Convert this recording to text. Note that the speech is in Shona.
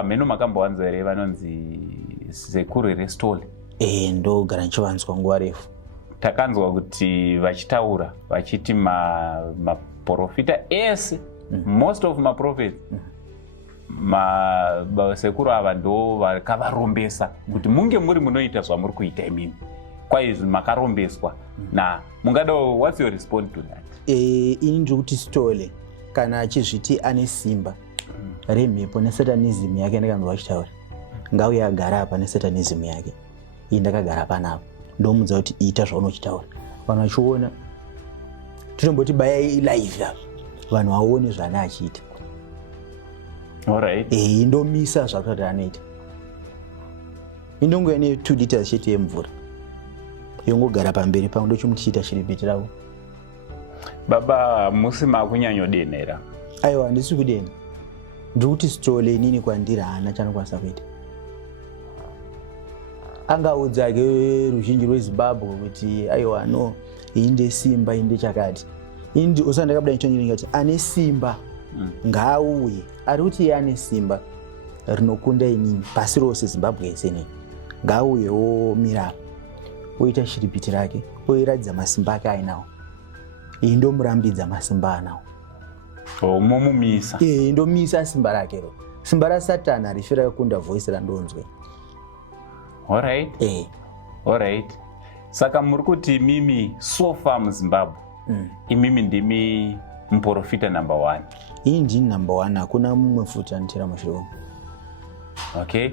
Meno makambowanza here vanonzi Sekuru Restoli? Ndogara ndichivanzwa nguva refu. Takanzwa kuti vachitaura vachiti maprofita ese, most of maprophets, sekuru ava ndo vakavarombesa kuti munge muri munoita zvamuri kuita imini. Kwaizvi makarombeswa. Na mungada, what's your response to that? Ini ndiri kuti Stole kana achizviti ane simba remhepo nesatanism yake ndakanzwa vachitaura, ngauye agara apa nesatanism yake. Ini ndakagara panapa ndomudza kuti ita zvaunochitaura. Vanhu vachiona tinomboti bayai live apa vanhu vaone zvana achiita. Alright. Indomisa zvakati anoita. Indongoya ne 2 liters chete yemvura yongogara pamberi pangu ndochimuti chiita chiripitiravo. Baba musi makunyanyodenera. Aiwa, ndisi kudena. Ndiri kuti Stole inini kwandiri haana chanokwanisa kuita. Angaudzake ruzhinji rweZimbabwe kuti aiwa no inde simba inde chakati. Indi usandakabuda nchonyini ngati ane simba ngaauye. Ari kuti iye ane simba rinokunda inini pasi rose Zimbabwe yese. Ngaauyewo mira oita chiripiti rake oiradza masimba ake ainawo. Indomurambidza masimba anawo. Momumisa. Indomisa simba rake ro. Simba raSatani harifira kukunda voice randonzwe. Alright. Alright. Saka muri kuti mimi so far muZimbabwe imimi ndimi muprofita number 1. Ini ndini number 1, hakuna mumwe futi anotera mushure. Okay.